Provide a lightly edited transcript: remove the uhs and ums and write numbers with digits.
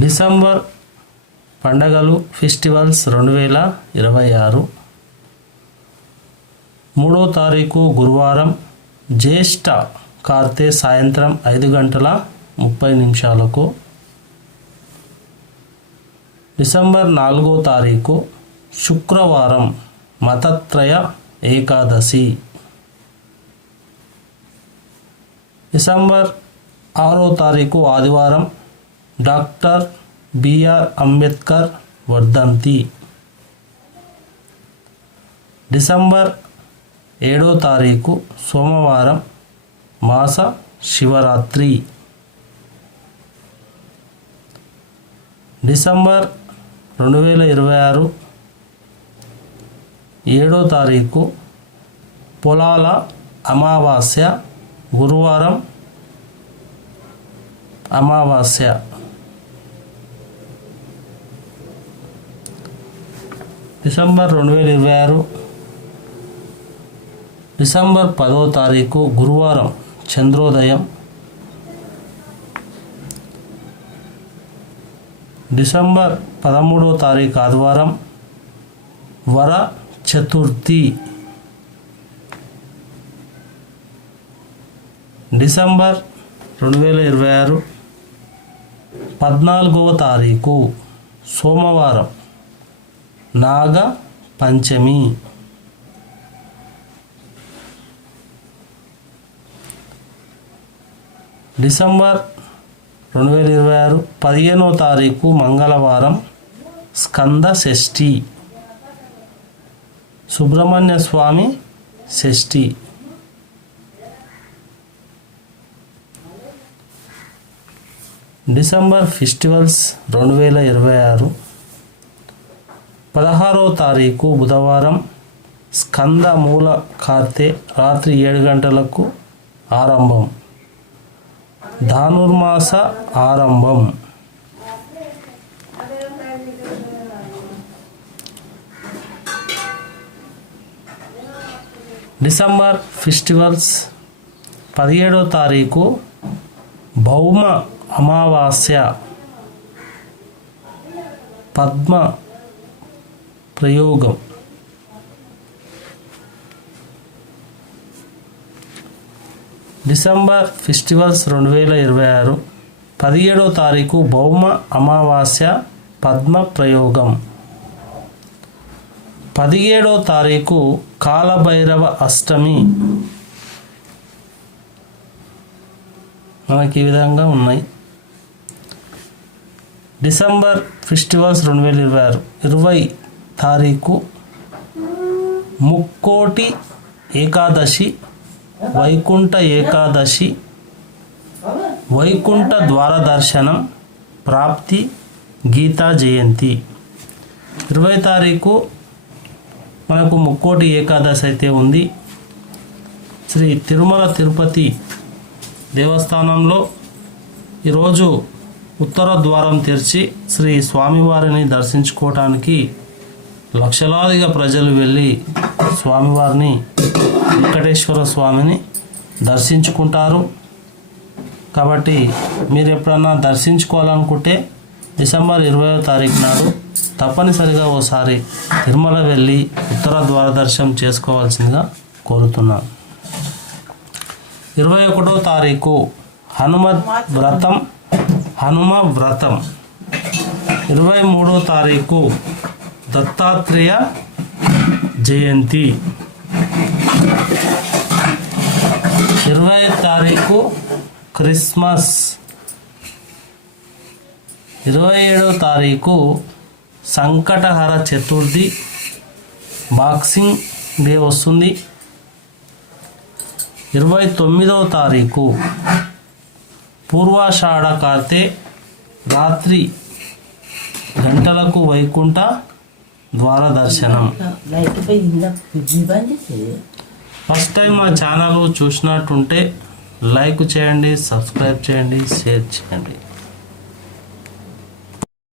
December పండగలు festivals 2026. 3వ తారీఖు గురువారం, జ్యేష్ఠ కార్తె సాయంత్రం 5:30 డిసెంబర్ 4వ తారీఖు శుక్రవారం, మతత్రయ ఏకాదశి. డిసెంబర్ 6వ తారీఖు ఆదివారం, డాక్టర్ బిఆర్ అంబేద్కర్ వర్ధంతి. డిసెంబర్ 7వ తారీఖు సోమవారం, మాస శివరాత్రి. డిసెంబర్ 2026 7వ తారీఖు పొలాల అమావాస్య, గురువారం అమావాస్య. డిసెంబర్ 2026 డిసెంబర్ 10వ తారీఖు గురువారం చంద్రోదయం. డిసెంబర్ 13వ తారీఖు ఆదివారం వర చతుర్థి. డిసెంబర్ 2026 14వ తారీఖు సోమవారం నాగ పంచమి. డిసెంబర్ 2026 15వ తారీఖు మంగళవారం స్కంద షష్ఠి, సుబ్రహ్మణ్య స్వామి షష్ఠి. డిసెంబర్ ఫెస్టివల్స్ 2026 16వ తారీఖు బుధవారం స్కంద మూల కార్తె రాత్రి 7 గంటలకు ఆరంభం, ధనుర్మాస ఆరంభం. డిసెంబర్ ఫెస్టివల్స్ 17వ తారీఖు భౌమ అమావాస్య, పద్మ ప్రయోగం. డిసెంబర్ ఫెస్టివల్స్ 2026 17వ తారీఖు భౌమ అమావాస్య, పద్మ ప్రయోగం. 17వ తారీఖు కాలభైరవ అష్టమి. మనకి ఈ విధంగా ఉన్నాయి. డిసెంబర్ ఫెస్టివల్స్ 2026 20 తారీఖు ముక్కోటి ఏకాదశి, వైకుంఠ ఏకాదశి, వైకుంఠ ద్వార దర్శనం, ప్రాప్తి, గీతా జయంతి. 20 తారీఖు మనకు ముక్కోటి ఏకాదశి అయితే ఉంది. శ్రీ తిరుమల తిరుపతి దేవస్థానంలో ఈరోజు ఉత్తర ద్వారం తెరిచి శ్రీ స్వామివారిని దర్శించుకోవటానికి లక్షలాదిగా ప్రజలు వెళ్ళి స్వామివారిని, వెంకటేశ్వర స్వామిని దర్శించుకుంటారు. కాబట్టి మీరు ఎప్పుడన్నా దర్శించుకోవాలనుకుంటే డిసెంబర్ 20వ తారీఖు నాడు తప్పనిసరిగా ఓసారి తిరుమల వెళ్ళి ఉత్తర ద్వార దర్శనం చేసుకోవాల్సిందిగా కోరుతున్నాను. 21వ తారీఖు హనుమ వ్రతం. 23వ తారీఖు దత్తాత్రేయ జయంతి. 20వ తారీఖు క్రిస్మస్. 27వ తారీఖు సంకటహర చతుర్థి, బాక్సింగ్ డే వస్తుంది. 29వ తారీఖు పూర్వాషాఢ కార్తె రాత్రి గంటలకు వైకుంఠ ద్వార దర్శనం. ఫస్ట్ టైం మా ఛానల్ చూసినట్టుంటే లైక్ చేయండి, సబ్స్క్రైబ్ చేయండి, షేర్ చేయండి.